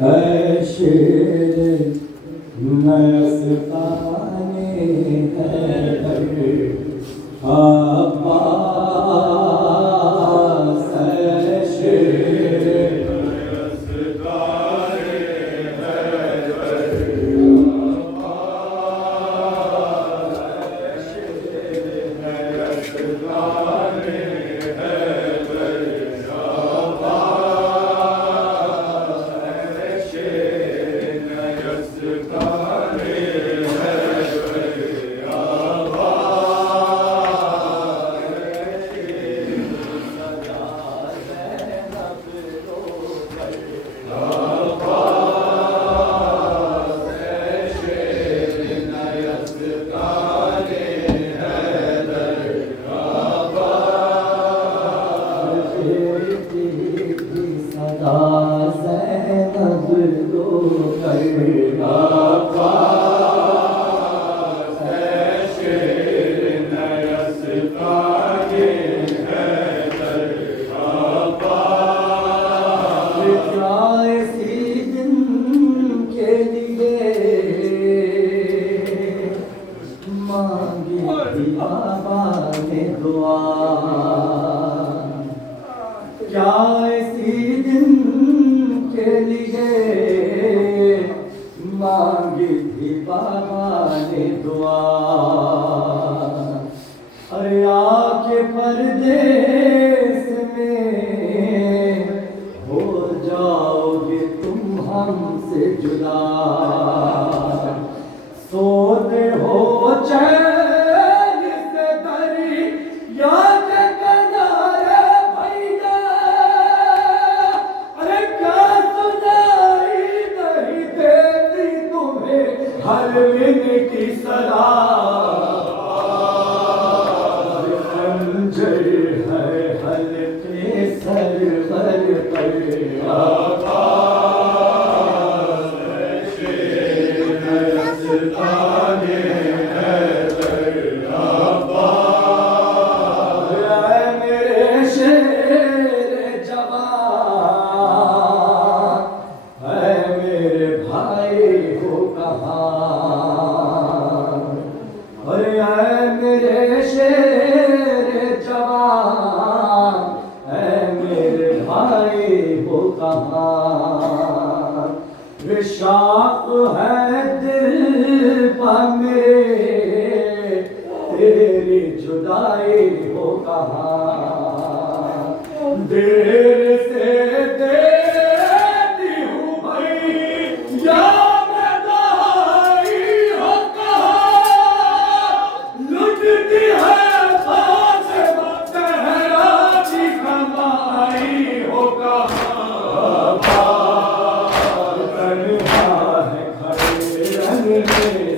है शेर मस्ताने हैदर अब्बास है शेर मस्ताने हैदर अब्बास है शेर मस्ताने क्या इसी दिन के लिए मांगी थी बाबा ने दुआ। अरे आके परदेस में हो जाओगे तुम हमसे जुदा, सोते हो चैन से दरी याद हर दिन की सदा खंजर है हल्के सर पर आकाश है शेर मस्ताने हैदर अब्बास है मेरे शेर जवान है मेरे भाई हो कहाँ। अरे है मेरे शेर जवान है मेरे भाई हो कहाँ। विशाख है दिल पर मेरे तेरी जुदाई हो कहाँ। देर से देती हूँ भाई या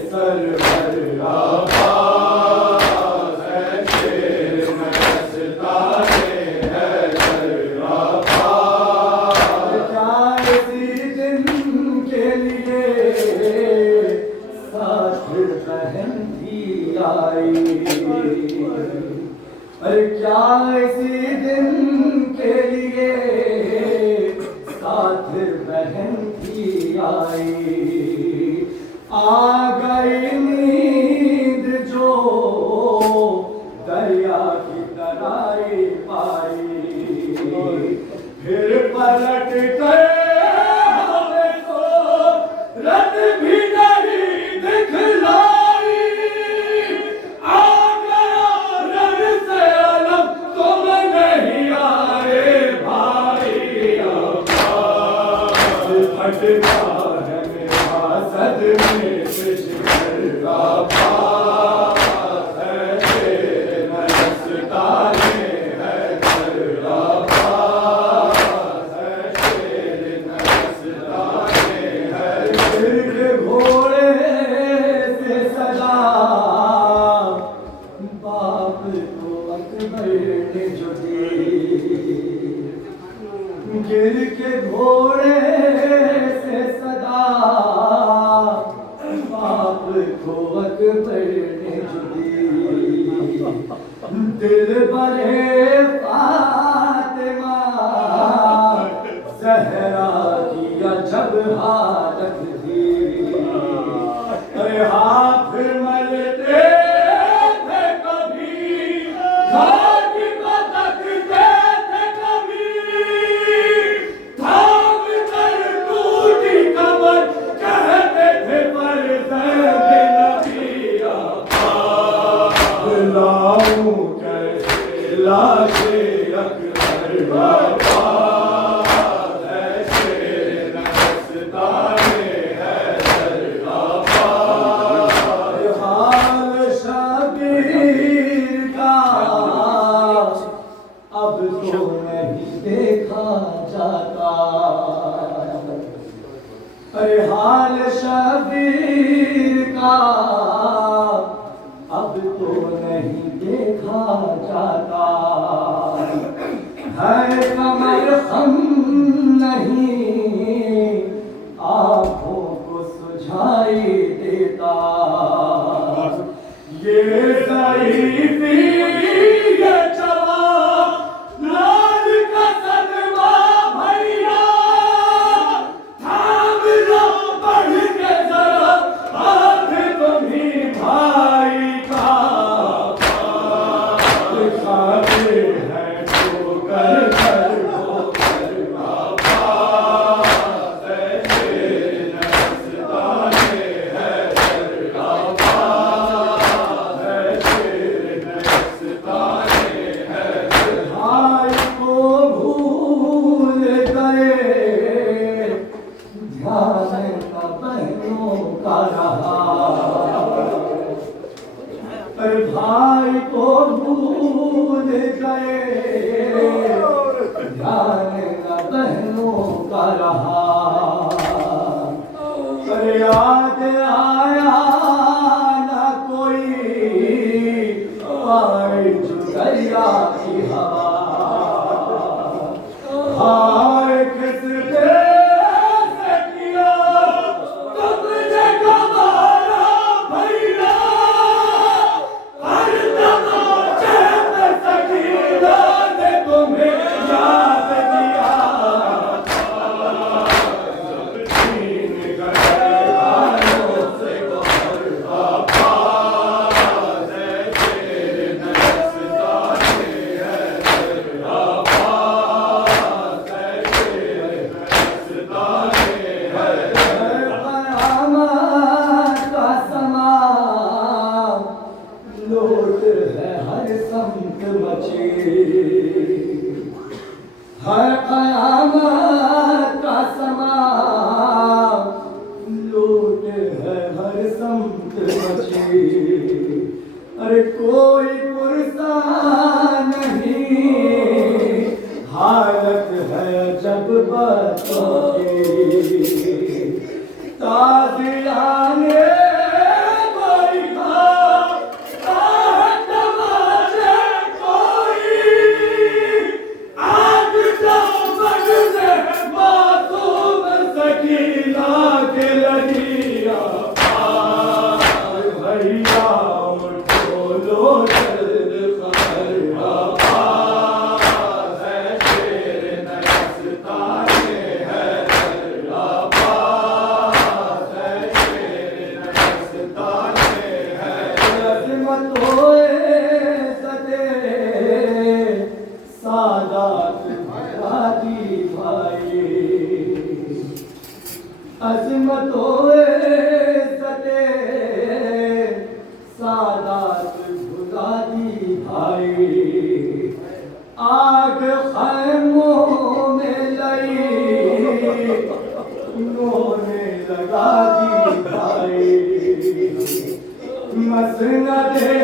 सर पर आकाश है शेर मस्ताने हैदर अब्बास। क्या इसी दिन के लिए साथ बहन भी आई। अरे क्या इसी दिन के लिए साथ बहन भी आई। आ गई नींद जो दरिया की तराई पाई, फिर पलट गए हमें तो रत भी नहीं दिखलाई। आ गया रन से अलग तुम नहीं आए भाई अब्बास। फटका है मेरा सदमे से शिकर अब्बास है शेर मस्ताने हैदर अब्बास है शेर मस्ताने हैदर। के घोड़े से सजा बाप को अकबर ने जो दी। गिर के घोड़े से सदा बाप को अकबर हालत थी। अरे हाथ मलते थे कभी, घाट को तकते थे कभी, थाम कर टूटी कमर कहते थे पर दर्द नबी आका। लाऊं कैसे लाशे अकबर बाबा, अब तो नहीं देखा जाता। अरे हाल शबीर का अब तो नहीं देखा जाता। है कमर हम नहीं आँखों को सुझाई देता। ये ज़ईफ़ी भाई को भूल गए, ध्यान न बहनों का रहा। पर याद आया न कोई आए जुगैया की हवा। हाय किस लोट है हर संत मची। हर क़यामत का समा लोट है हर संत मची। अरे कोई पुरसा नहीं हालत है जब बच्चों की। ताज़ियाने अज़मत सते सादात भुला दी भाई। आग खैमों में लई उन्होंने लगा दी भाई। मसनदे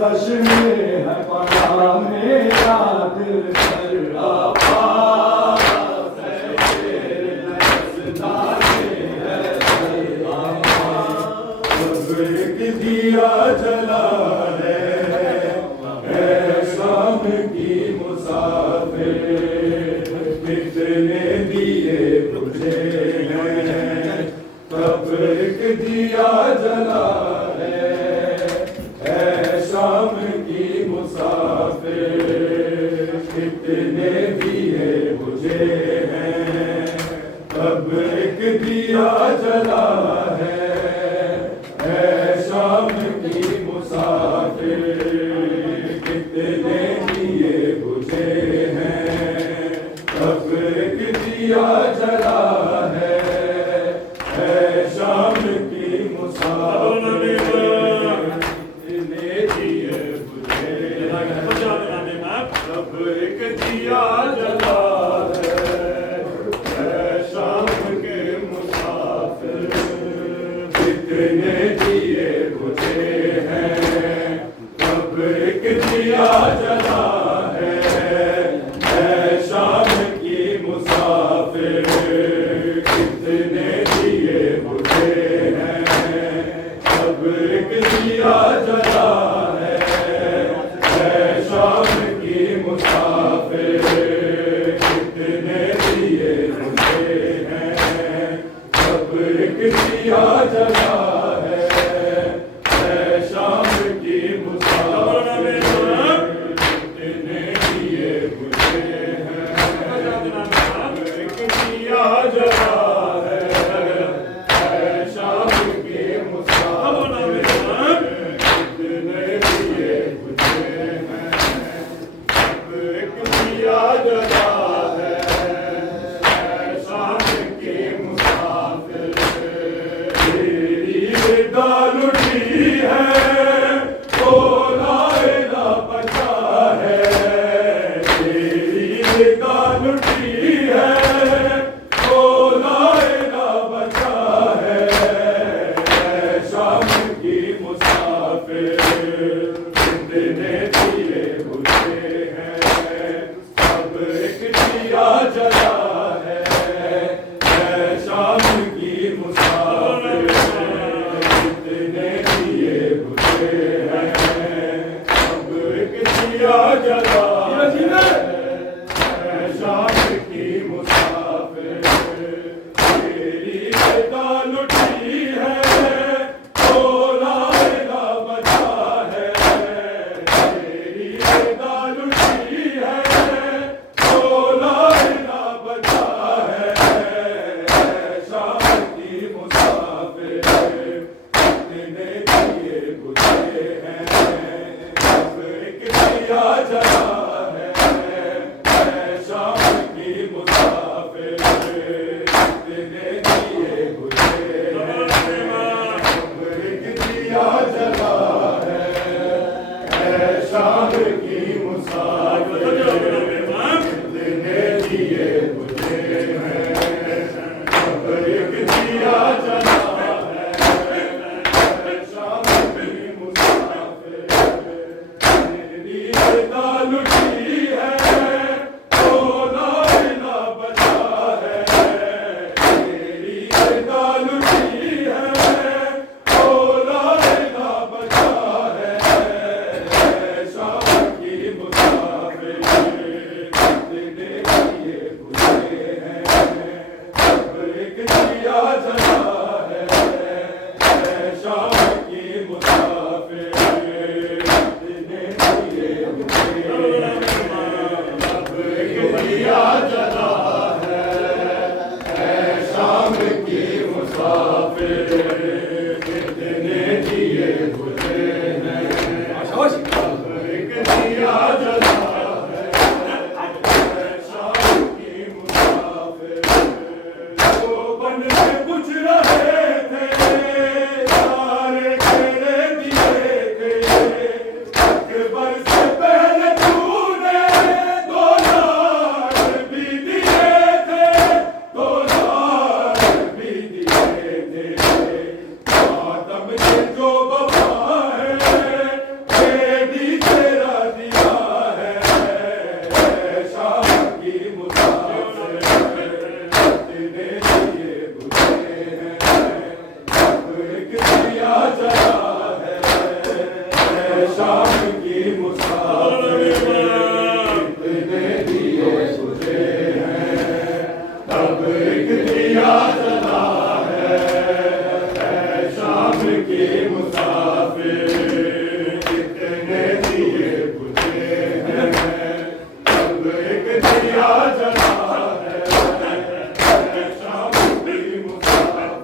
बश में है पड़ा मेरा दिल दिया जला है शाम की मुसाफिर कितने दिए दिया जला है शाम की मुसाफिर, कितने दिए बुझे हैं अब एक दिया जला है शाम की मुसाफिर, कितने दिए बुझे हैं अब एक दिया जला है शाम के मुसाफिर, कितने दिए बुझे हैं अब एक दिया जला है शाम की मुसाफिर, कितने दिए बुझे हैं अब एक दिया जला है शाम की मुसाफिर, कितने दिए बुझे हैं अब एक दिया जला है शाम की मुसाफिर, कितने दिए बुझे हैं अब एक दिया जला है शाम की मुसाफिर, कितने दिए बुझे हैं अब एक दिया जला है शाम की मुसाफिर, तेरी दाल उठी है तो लाए ना बचा है, तेरी दाल उठी है तो लाए ना बचा है शाम की मुसाफिर, कितने दिए बुझे हैं अब एक दिया जला है शाम की मुसाफिर, कितने दिए बुझे हैं अब एक दिया जला है शाम की मुसाफिर, तेरी दाल उठी है तो लाए ना बचा है, तेरी दाल उठी है तो लाए ना बचा है शाम की मुसाफिर, कितने दिए बुझे हैं अब एक दिया जला है शाम की मुसाफिर, कितने दिए बुझे हैं अब एक दिया जला है शाम की मुसाफिर, कितने दिए बुझे हैं अब एक दिया जला है शाम की मुसाफिर, तेरी दाल उठी है तो लाए ना बचा है, तेरी दाल उठी है तो लाए ना बचा है शाम की मुसाफिर, कितने दिए बुझे हैं अब एक दिया जला है शाम की मुसाफिर, कितने दिए बुझे हैं अब एक दिया जला है शाम की मुसाफिर, कितने दिए बुझे हैं अब एक दिया जला है शाम की मुसाफिर, वो बन से पूछ रहे थे सारे तेरे दिए थे, अकबर से पहले तूने दो लाख भी दिए थे, दो लाख भी दिए थे, मातम से जो बपा है ये भी तेरा दिया है शाम की मुसाफिर, कितने दिए बुझे हैं अब एक दिया जला है शाम की मुसाफिर, कितने दिए बुझे हैं अब एक दिया जला है शाम की मुसाफिर, कितने दिए बुझे हैं अब एक दिया जला है शाम की मुसाफिर,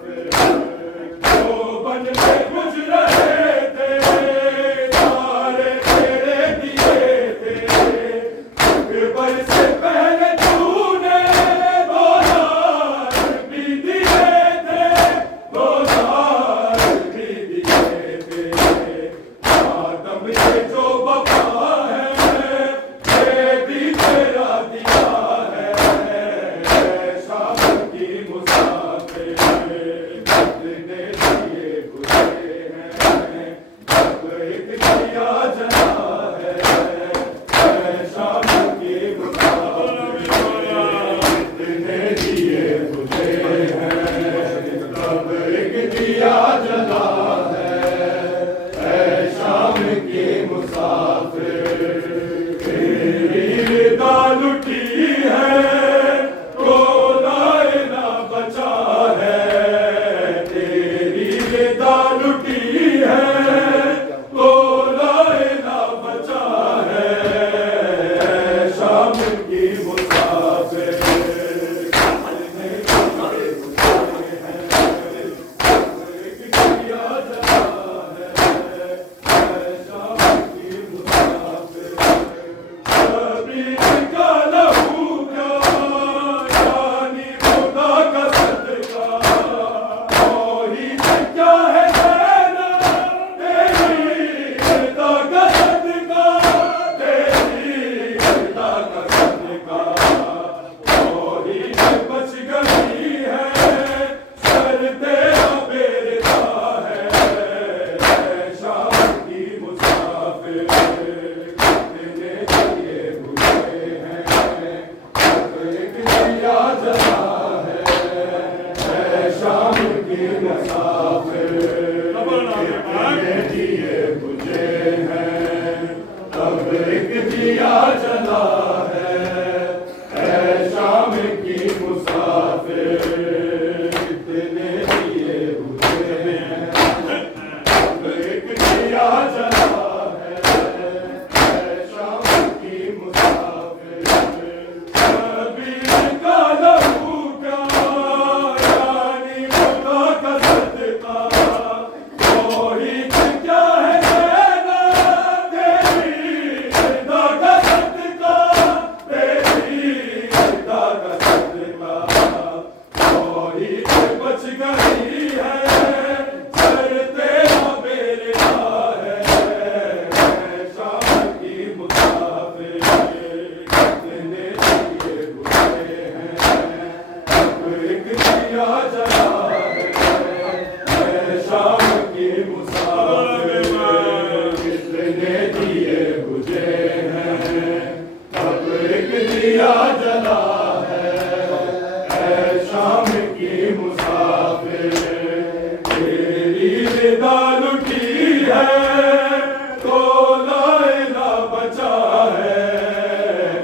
मुसाफिर कितने दिए बुझे हैं तब एक दिया जला है शाम की मुसाफिर कितने दिए बुझे हैं तब एक दिया जला है शाम की मुसाफिर शबीर का लहू क्या यानी खुदा का सदका तौहीद क्या है कहना तेरी रिदा का सदका तेरी रिदा का सदका तौहीद बच गई है सर तेरा बेरिया है शाम की मुसाफिर कितने दिए बुझे हैं अब एक दिया जला है शाम की मुसाफिर कितने दिए बुझे हैं अब एक दिया जला है शाम की मुसाफिर तेरी रिदा लुटी है तो लाइला बचा है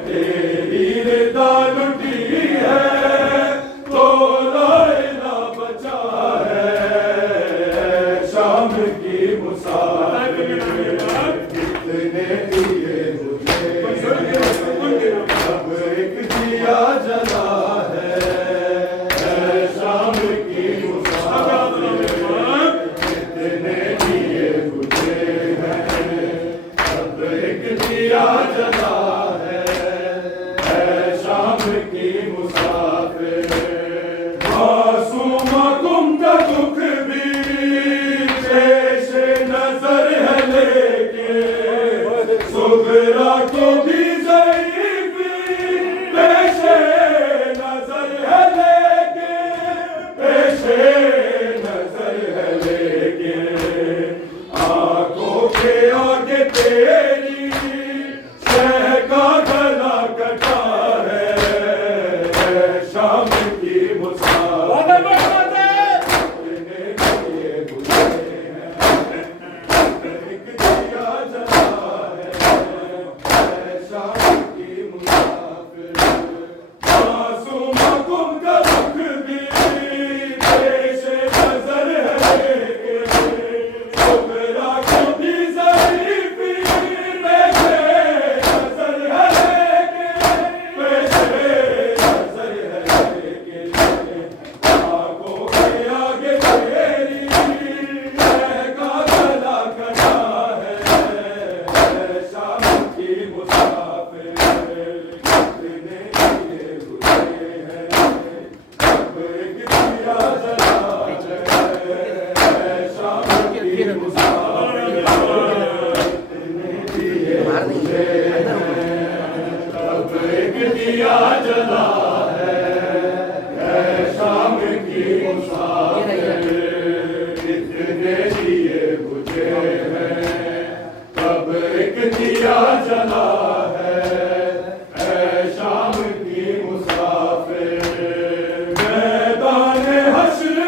तेरी रिदा लुटी है तो लाइला बचा है शाम की मुसाफिर कितने दिए बुझे अब एक दिया जला है शाम की मुसाफिर कितने दिए बुझे हैं अब एक दिया जला है शाम की मुसाफिर मासूम गुम का दुख भी पेश नजर है लेके सुगरा को भी ज़ईफ़ी पेश नजर है लेके पेश नजर है लेके आंखों के आगे तेरी शह का गला कटा है शाम की मुसाफिर कितने दिए बुझे हैं एक दिया जला है शाम की मुसाफिर मासूम गुम का दुख भी पेश नजर है लेके सुगरा को भी ज़ईफ़ी पेश नजर है लेके पेश नजर है लेके आंखों के आगे तेरी शह का गला कटा है शाम की मुसाफिर कितने दिए बुझे हैं अब एक दिया जला है शाम की मुसाफिर कितने दिए बुझे हैं अब एक दिया जला है शाम की मुसाफिर कितने दिए बुझे हैं तब एक दिया जला है शाम की मुसाफिर मैदान हश्र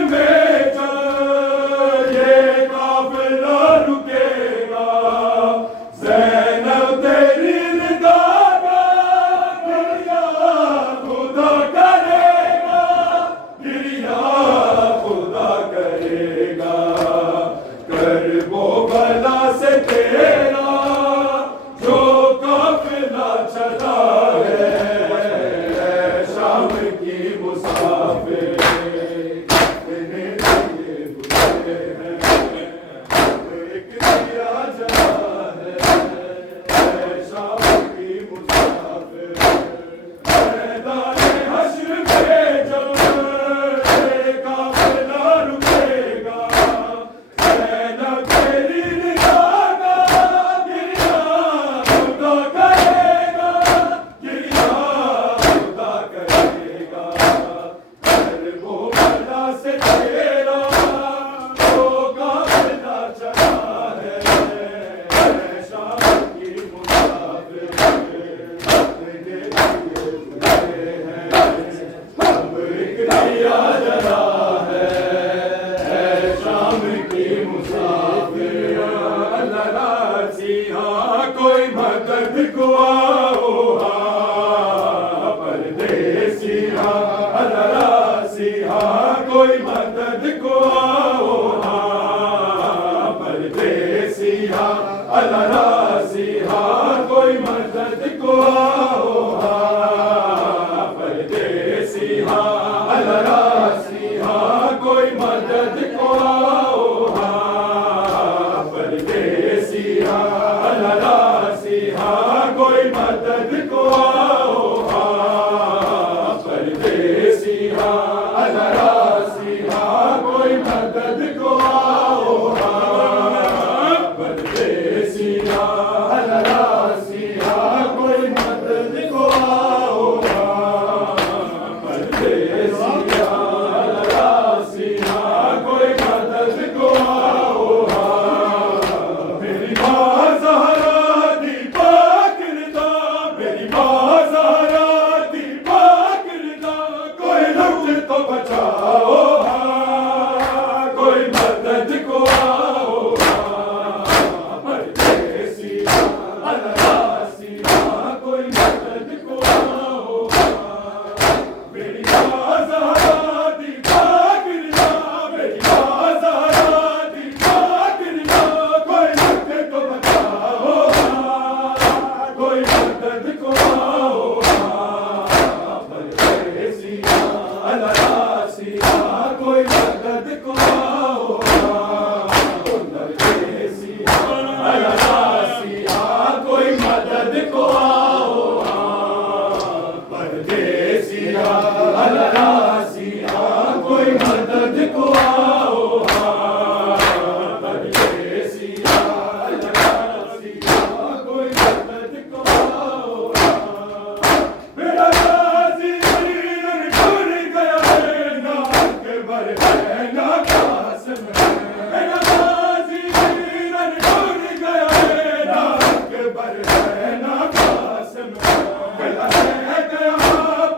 अकबर है ना कासिम है, मेरा गाजी वीरन ढूंढ गया है ना अकबर है ना कासिम है, गला है गया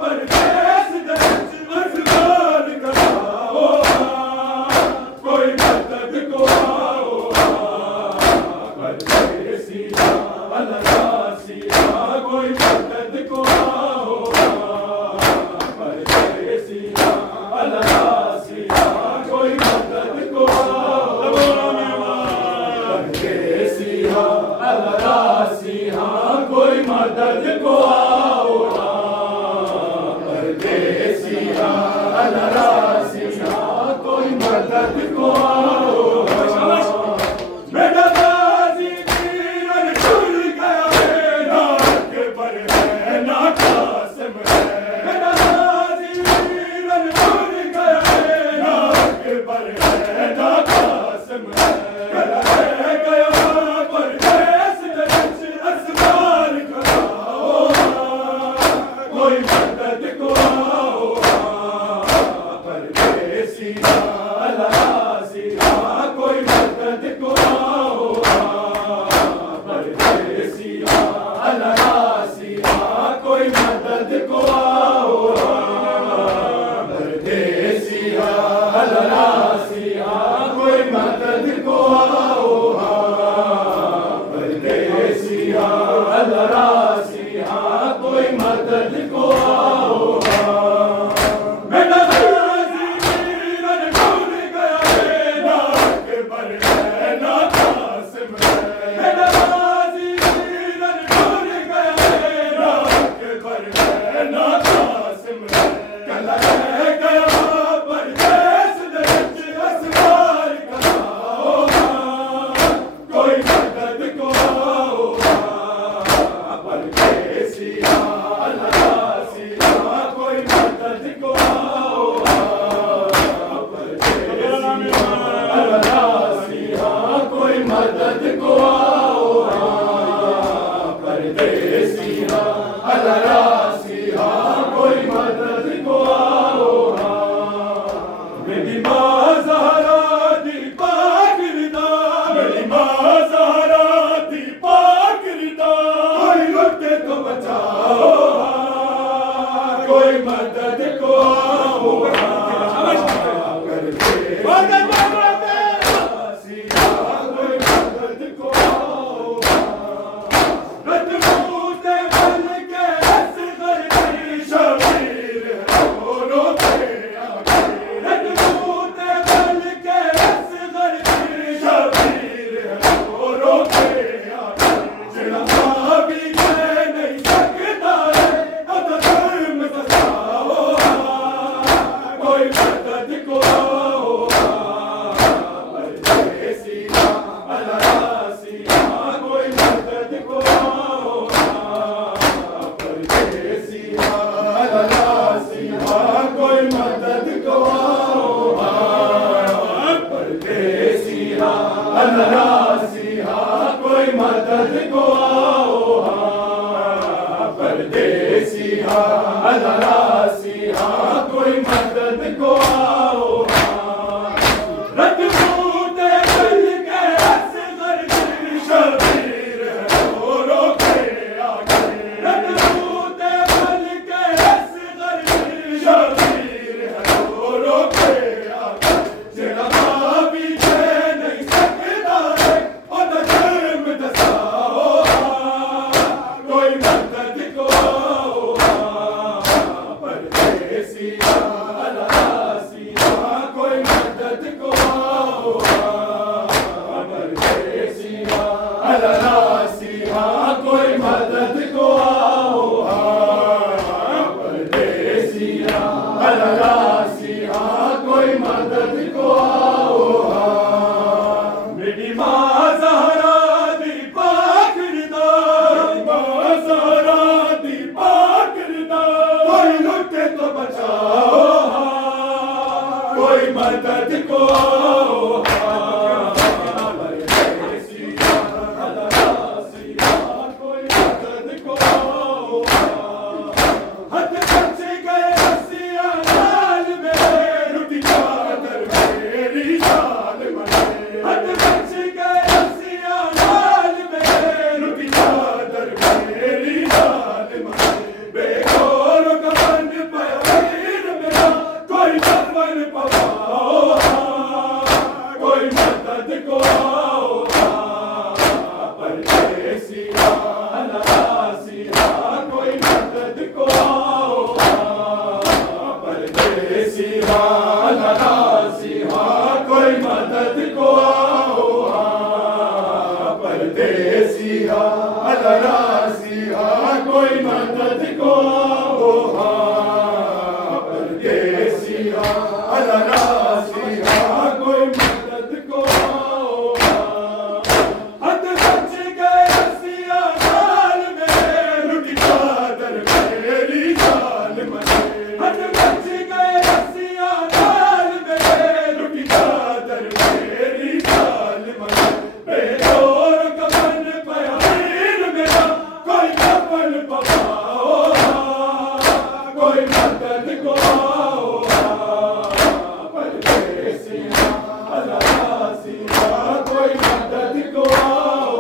पर देश दर्ज असगार कराओ, कोई मदद को आओ, परदेसिया अल्लासिया कोई मदद को आओ, परदेसिया अल्लासिया कोई मदद को आओ, परदेसिया अल्लासिया कोई मदद को आओ, परदेसिया अल्लासिया कोई मदद को आओ, मेरा गाजी वीरन ढूंढ गया है ना अकबर है ना कासिम है, मेरा गाजी वीरन ढूंढ गया है ना अकबर है ना कासिम है, गला है गया पर देश दर्ज असगार कराओ, कोई मदद को आओ, परदेसिया अल्लासिया कोई मदद को आओ, परदेसिया अल्लासिया कोई मदद को आओ, परदेसिया अल्लासिया कोई मदद को आओ, परदेसिया अल्लासिया कोई मदद को आओ, मेरा गाजी वीरन ढूंढ गया है ना अकबर है ना कासिम है, मेरा गाजी वीरन ढूंढ गया है ना अकबर है ना कासिम है, गला है गया पर देश दर्ज असगार कराओ, कोई मदद को आओ, परदेसिया अल्लासिया कोई मदद को आओ, परदेसिया अल्लासिया कोई मदद को आओ, परदेसिया अल्लासिया कोई मदद को आओ, मेरी माँ ज़हरा दी पाक रिदा, मेरी माँ ज़हरा दी पाक रिदा, कोई लुटे तो बचाओ, कोई मदद को आओ, परदेसिया कोई मदद को आओ, रजपूते बन के असगर की शबीर हो रोते आके, रजपूते बन के असगर की शबीर हो रोते आके, जिड़ा भी कह नहीं सकता है अब धर्म बसाओ, कोई मदद को आओ, परदेसिया अल्लासिया कोई मदद को आओ, परदेसिया अल्लासिया कोई मदद को आओ, परदेसिया अल्लासिया कोई मदद को आओ, परदेसिया अल्लासिया कोई मदद को आओ, रजपूते बन के असगर की शबीर हो रोते आके, रजपूते बन के असगर की शबीर हो रोते आके, जिड़ा भी कह नहीं सकता है और धर्म दसाओ, कोई मदद को आओ, परदेसिया अल्लासिया कोई मदद को आओ, परदेसिया अल्लासिया कोई मदद को आओ, परदेसिया अल्लासिया कोई मदद को आओ, मेरी माँ ज़हरा दी पाक रिदा, माँ ज़हरा दी पाक रिदा, कोई लुटे तो बचाओ, कोई मदद को आओ, परदेसिया अल्लासिया कोई मदद को आओ, हद बच गए रसिया लाल में रुट जाए अल्लाह राज़ी हाँ कोई मदद को आओ हद बच गए रस्सियाँ जाल में लुटी चादर मेरी जाल में हद बच गए रस्सियाँ जाल में लुटी चादर मेरी जाल में बेजोर कफन पाया वीर मेरा कोई कफन पवाओ कोई मदद को आओ परदेसिया अल्लाह राज़िया कोई मदद को आओ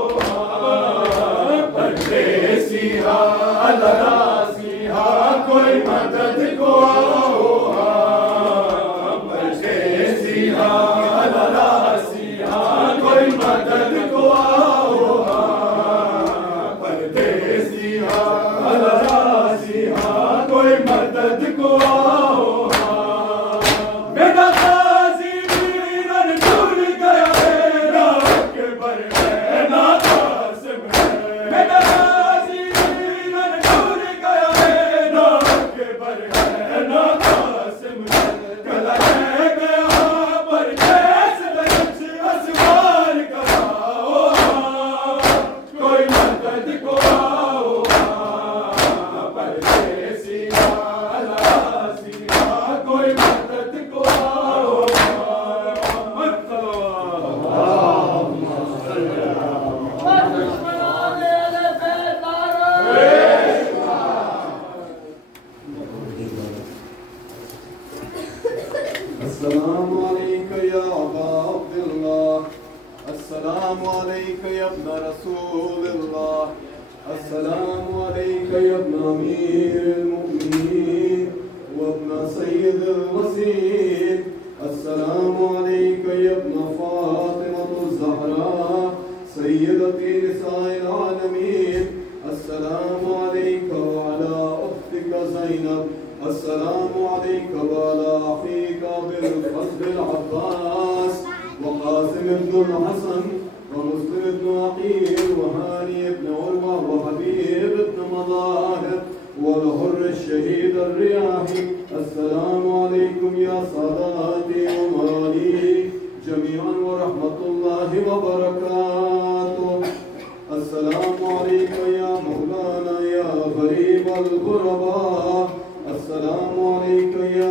परदेसिया अल्लाह राज़िया कोई मदद को आओ परदेसिया अल्लाह राज़िया कोई मदद को आओ परदेसिया अल्लाह राज़िया कोई मदद को आओ मेरा गाज़ी वीरन छूट गया मेरा अकबर है ना कासिम है मेरा गाज़ी वीरन छूट गया मेरा अकबर है ना कासिम है गला रह गया पर कैसे दर्द असवार कराओ कोई मदद को आओ परदेसिया अल्लाह राज़िया कोई मदद को आओ अस्सलामु अलैका या अबा अब्दुल्लाह अस्सलामु अलैका या इब्न रसूलिल्लाह अस्सलामु अलैका या इब्न अमीरिल मुमिनीन व इब्न सय्यिदिल वसीन अस्सलामु अलैका या इब्न फातिमतुज़ ज़हरा सय्यदती निसाइल आलमीन अस्सलामु अलैका व अला उख्तिका ज़ैनब अस्सलामु अलैका व अला अखीका बिल अब्बास व क़ासिम इब्न हसन व मुस्लिम इब्न अकील व हानी इब्न उर्वा व हबीब इब्न मज़ाहिर व लहुर शहीद अर्रियाही अस्सलामु अलैकुम या सादाती व मवाली जमीअन व रहमतुल्लाहि व बरकातुह अस्सलामु अलैका या मौलाना या गरीब अल गुरबा अस्सलामु अलैका या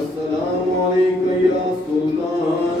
अस्सलामु अलैका या सुल्तान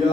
या